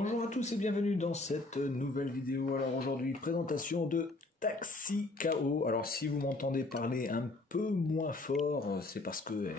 Bonjour à tous et bienvenue dans cette nouvelle vidéo. Alors aujourd'hui, présentation de Taxi KO. Alors si vous m'entendez parler un peu moins fort, c'est parce que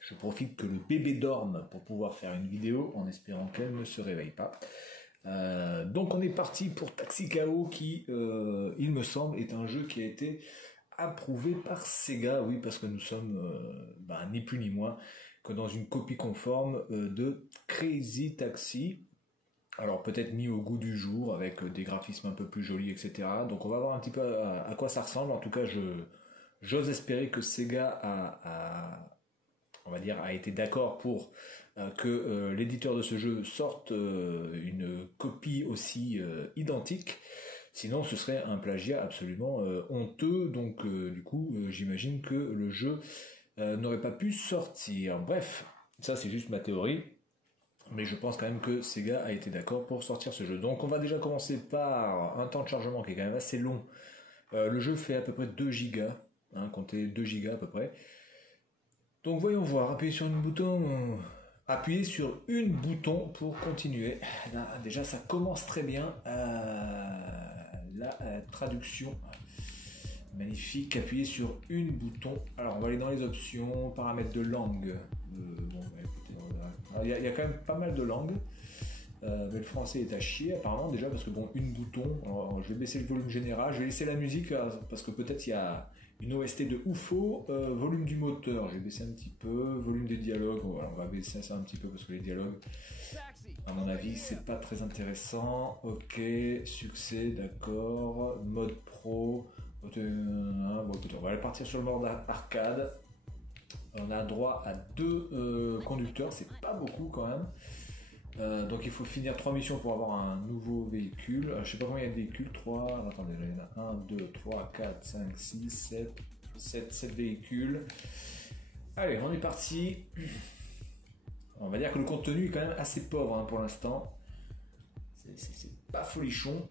je profite que le bébé dorme pour pouvoir faire une vidéo en espérant qu'elle ne se réveille pas. Donc on est parti pour Taxi KO qui, il me semble, est un jeu qui a été approuvé par Sega. Oui, parce que nous sommes ni plus ni moins que dans une copie conforme de Crazy Taxi. Alors peut-être mis au goût du jour avec des graphismes un peu plus jolis, etc. Donc on va voir un petit peu à quoi ça ressemble. En tout cas, j'ose espérer que Sega a été d'accord pour que l'éditeur de ce jeu sorte une copie aussi identique. Sinon, ce serait un plagiat absolument honteux. Donc du coup, j'imagine que le jeu n'aurait pas pu sortir. Bref, ça c'est juste ma théorie. Mais je pense quand même que Sega a été d'accord pour sortir ce jeu. Donc on va déjà commencer par un temps de chargement qui est quand même assez long. Le jeu fait à peu près 2 gigas, comptez 2 gigas à peu près. Donc voyons voir, appuyez sur une bouton pour continuer. Là, déjà ça commence très bien. La traduction magnifique, appuyez sur une bouton. Alors on va aller dans les options, paramètres de langue. Il y a quand même pas mal de langues, mais le français est à chier apparemment déjà parce que une bouton. Alors, je vais baisser le volume général, je vais laisser la musique parce que peut-être il y a une OST de UFO. Volume du moteur, je vais baisser un petit peu, volume des dialogues, voilà, on va baisser ça un petit peu parce que les dialogues, à mon avis, c'est pas très intéressant. Ok, succès, d'accord, mode pro. On va aller partir sur le mode arcade. On a droit à 2 conducteurs, c'est pas beaucoup quand même. Donc il faut finir 3 missions pour avoir un nouveau véhicule. Je sais pas combien il y a de véhicules, 3, attendez, il y en a 1, 2, 3, 4, 5, 6, 7 véhicules. Allez, on est parti. On va dire que le contenu est quand même assez pauvre pour l'instant. C'est pas folichon.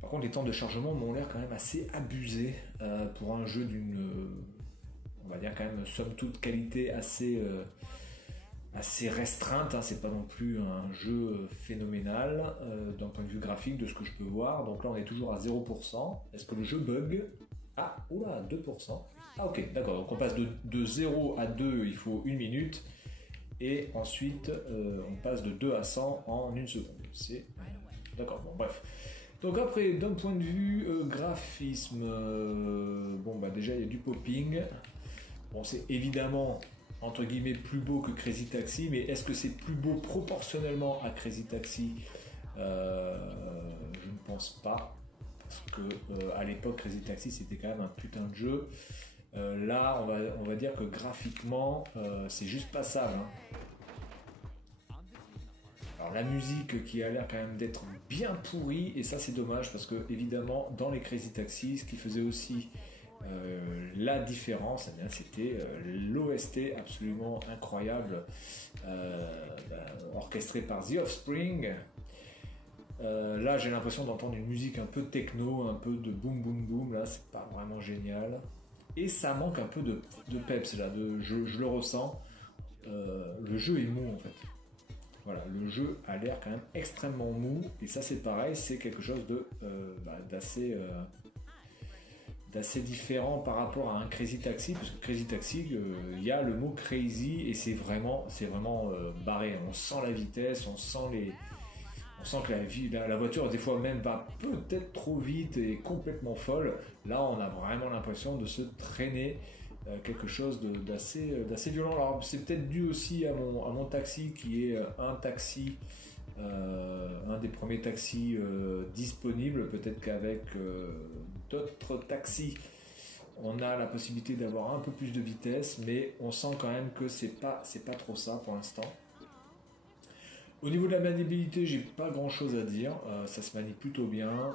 Par contre, les temps de chargement m'ont l'air quand même assez abusés pour un jeu d'une... on va dire quand même somme toute qualité assez restreinte, c'est pas non plus un jeu phénoménal d'un point de vue graphique de ce que je peux voir. Donc là on est toujours à 0%. Est-ce que le jeu bug? Ah, oula, 2%. Ah ok, d'accord, donc on passe de 0 à 2, il faut 1 minute, et ensuite on passe de 2 à 100 en 1 seconde. C'est... D'accord, bon bref. Donc après, d'un point de vue graphisme, déjà il y a du popping. Bon, c'est évidemment, entre guillemets, plus beau que Crazy Taxi, mais est-ce que c'est plus beau proportionnellement à Crazy Taxi? Je ne pense pas, parce que à l'époque, Crazy Taxi, c'était quand même un putain de jeu. Là, on va dire que graphiquement, c'est juste passable. Alors la musique qui a l'air quand même d'être bien pourrie, et ça c'est dommage, parce que évidemment, dans les Crazy Taxi, ce qui faisait aussi... la différence, c'était l'OST absolument incroyable, orchestré par The Offspring. Là, j'ai l'impression d'entendre une musique un peu techno, un peu de boom boom boom. Là, c'est pas vraiment génial. Et ça manque un peu de peps là. Je le ressens. Le jeu est mou en fait. Voilà, le jeu a l'air quand même extrêmement mou. Et ça, c'est pareil, c'est quelque chose d'assez différent par rapport à un Crazy Taxi, parce que Crazy Taxi, il y a le mot crazy et c'est vraiment barré. On sent la vitesse, on sent que la voiture des fois même va peut-être trop vite et complètement folle. Là, on a vraiment l'impression de se traîner quelque chose d'assez violent. Alors c'est peut-être dû aussi à mon taxi qui est un taxi. Un des premiers taxis disponibles. Peut-être qu'avec d'autres taxis on a la possibilité d'avoir un peu plus de vitesse, mais on sent quand même que c'est pas trop ça pour l'instant. Au niveau de la maniabilité, j'ai pas grand chose à dire, ça se manie plutôt bien,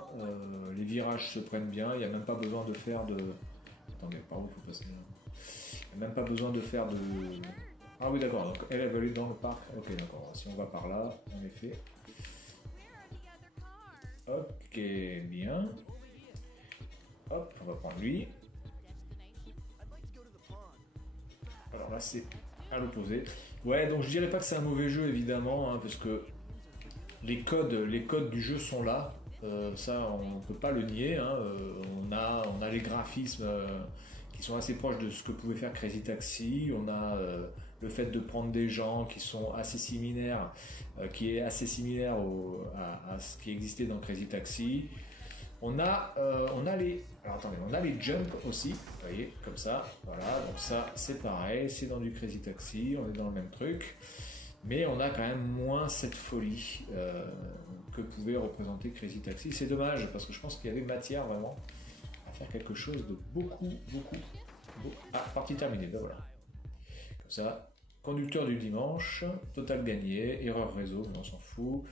les virages se prennent bien, il n'y a même pas besoin de faire de... Attendez, par où il faut passer là? Il n'y a même pas besoin de faire de... Ah oui d'accord, donc elle va aller dans le parc. Ok d'accord, si on va par là, en effet. Ok, bien. Hop, on va prendre lui. Alors là c'est à l'opposé. Ouais, donc je dirais pas que c'est un mauvais jeu évidemment, parce que les codes du jeu sont là. Ça, on ne peut pas le nier. Hein. On a les graphismes qui sont assez proches de ce que pouvait faire Crazy Taxi. On a le fait de prendre des gens qui sont assez similaires, qui est assez similaire à ce qui existait dans Crazy Taxi. On a les, alors attendez, on a les jumps aussi, vous voyez, comme ça, voilà, donc ça c'est pareil, c'est dans du Crazy Taxi, on est dans le même truc, mais on a quand même moins cette folie que pouvait représenter Crazy Taxi. C'est dommage, parce que je pense qu'il y avait matière vraiment à faire quelque chose de beaucoup. Ah, partie terminée, ben voilà. Comme ça, conducteur du dimanche, total gagné, erreur réseau, mais on s'en fout.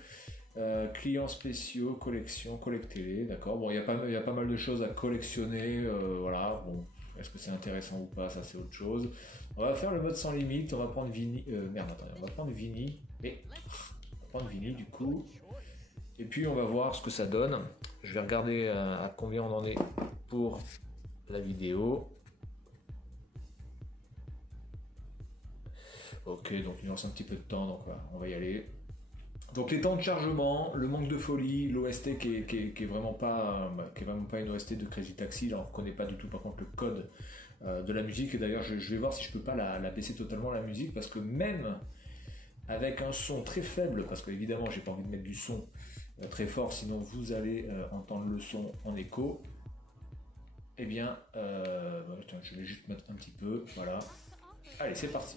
Clients spéciaux, collection, collectez-les, d'accord. Bon, il y a pas mal de choses à collectionner, voilà. Bon, est-ce que c'est intéressant ou pas, ça c'est autre chose. On va faire le mode sans limite, on va prendre Vini, on va prendre Vini, mais on va prendre Vini du coup. Et puis on va voir ce que ça donne. Je vais regarder à combien on en est pour la vidéo. Ok, donc il nous reste un petit peu de temps, donc voilà, on va y aller. Donc les temps de chargement, le manque de folie, l'OST qui est vraiment pas une OST de Crazy Taxi. Là on reconnaît pas du tout par contre le code de la musique. Et d'ailleurs je vais voir si je peux pas la baisser totalement la musique, parce que même avec un son très faible, parce que évidemment j'ai pas envie de mettre du son très fort, sinon vous allez entendre le son en écho. Eh bien, je vais juste mettre un petit peu, voilà. Allez, c'est parti.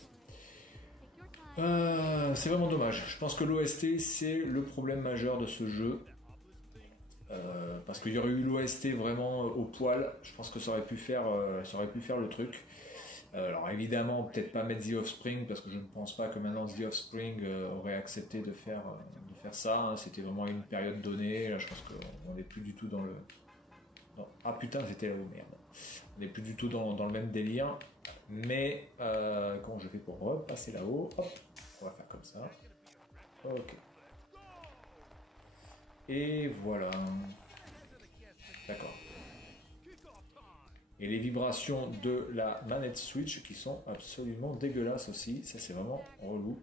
C'est vraiment dommage. Je pense que l'OST c'est le problème majeur de ce jeu. Parce qu'il y aurait eu l'OST vraiment au poil, je pense que ça aurait pu faire le truc. Alors évidemment, peut-être pas mettre The Offspring, parce que je ne pense pas que maintenant The Offspring aurait accepté de faire ça. Hein. C'était vraiment une période donnée. Là, je pense qu'on n'est plus du tout dans le... Non. Ah putain, j'étais là-haut, merde. On n'est plus du tout dans le même délire. Mais comment je fais pour repasser là-haut? Hop, on va faire comme ça. Ok. Et voilà. D'accord. Et les vibrations de la manette Switch qui sont absolument dégueulasses aussi. Ça c'est vraiment relou.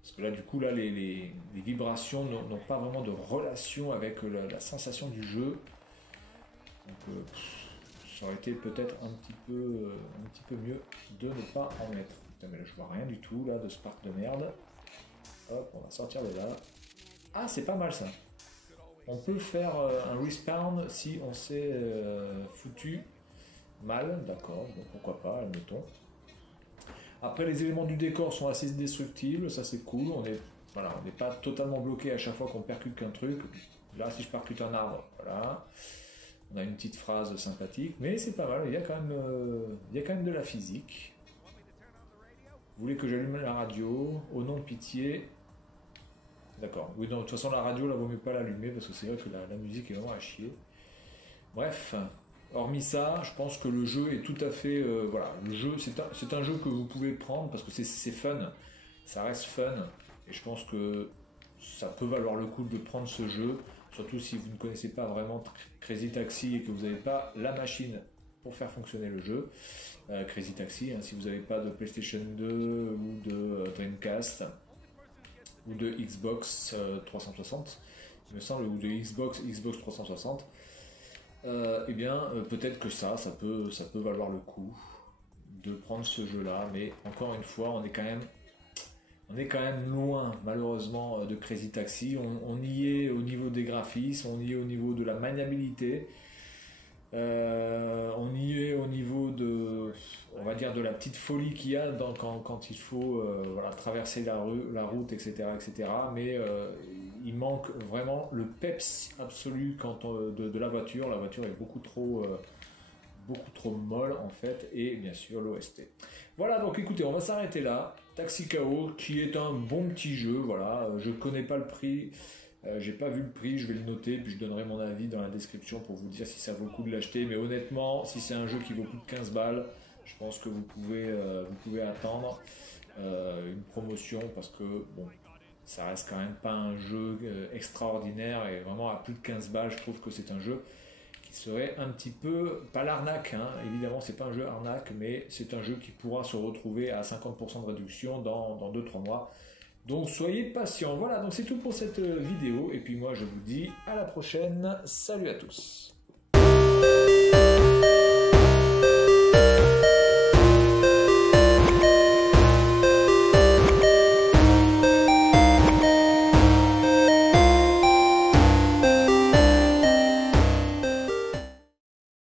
Parce que là du coup là les vibrations n'ont pas vraiment de relation avec la sensation du jeu. Donc ça aurait été peut-être un petit peu mieux de ne pas en mettre. Putain mais là je vois rien du tout là de ce parc de merde. Hop, on va sortir de là. Ah c'est pas mal ça. On peut faire un respawn si on s'est foutu mal, d'accord, donc pourquoi pas, admettons. Après les éléments du décor sont assez destructibles, ça c'est cool, on n'est pas totalement bloqué à chaque fois qu'on percute qu'un truc. Là si je percute un arbre, voilà, on a une petite phrase sympathique, mais c'est pas mal, il y a quand même de la physique. Vous voulez que j'allume la radio? Au nom de pitié. D'accord. Oui, non, de toute façon, la radio, là, vaut mieux pas l'allumer parce que c'est vrai que la musique est vraiment à chier. Bref, hormis ça, je pense que le jeu est tout à fait... voilà, le jeu, c'est un jeu que vous pouvez prendre parce que c'est fun. Ça reste fun. Et je pense que ça peut valoir le coup de prendre ce jeu. Surtout si vous ne connaissez pas vraiment Crazy Taxi et que vous n'avez pas la machine pour faire fonctionner le jeu. Crazy Taxi, hein, si vous n'avez pas de PlayStation 2 ou de Dreamcast... ou de Xbox 360, il me semble, ou de Xbox 360, eh bien peut-être que ça peut valoir le coup de prendre ce jeu-là, mais encore une fois, on est quand même loin, malheureusement, de Crazy Taxi. On y est au niveau des graphismes, on y est au niveau de la maniabilité. On y est au niveau de, on va dire, de la petite folie qu'il y a quand il faut voilà, traverser la route, etc. Mais il manque vraiment le peps absolu de la voiture. La voiture est beaucoup trop molle en fait, et bien sûr l'OST. Voilà, donc écoutez, on va s'arrêter là. Taxi KO, qui est un bon petit jeu. Voilà, je connais pas le prix. J'ai pas vu le prix, je vais le noter, puis je donnerai mon avis dans la description pour vous dire si ça vaut le coup de l'acheter. Mais honnêtement, si c'est un jeu qui vaut plus de 15 balles, je pense que vous pouvez attendre une promotion, parce que bon, ça reste quand même pas un jeu extraordinaire, et vraiment à plus de 15 balles, je trouve que c'est un jeu qui serait un petit peu, pas l'arnaque, hein, évidemment c'est pas un jeu arnaque, mais c'est un jeu qui pourra se retrouver à 50% de réduction dans 2-3 mois. Donc soyez patients. Voilà, donc c'est tout pour cette vidéo. Et puis moi je vous dis à la prochaine. Salut à tous.